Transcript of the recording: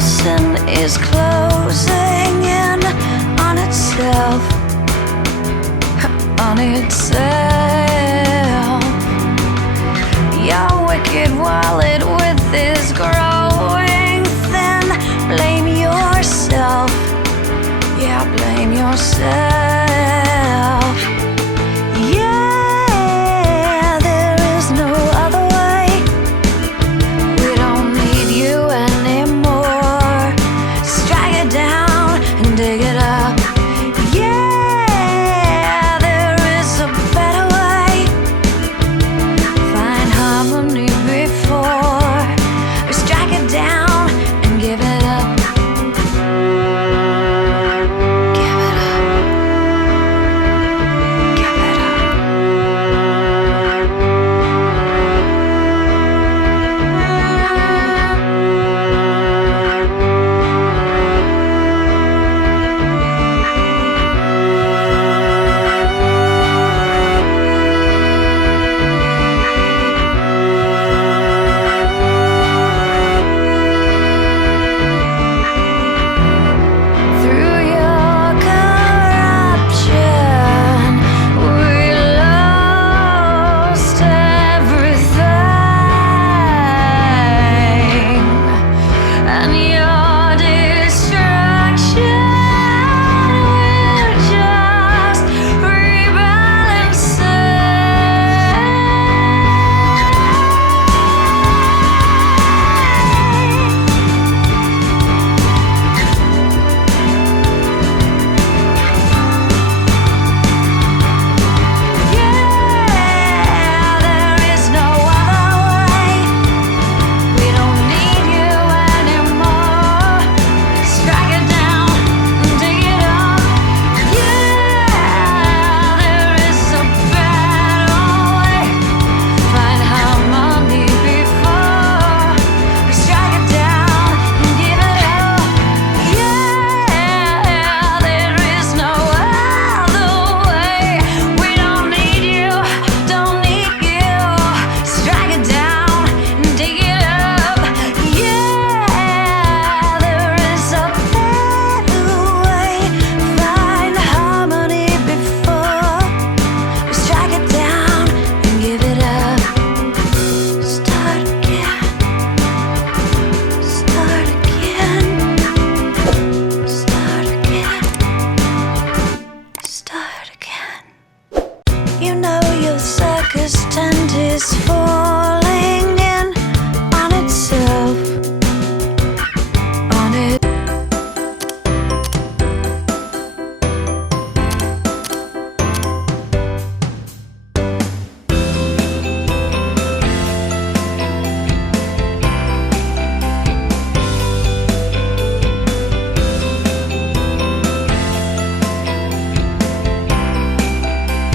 sin is closing in on itself, on itself. Your wicked wallet with is growing thin. Blame yourself, yeah, blame yourself. Yeah, there is no other way. We don't need you anymore. Strike it down and dig it up. Yeah, there is a better way. Find harmony before we strike it down and give it up. Give it up. Give it up. Through your corruption, we lost everything, and your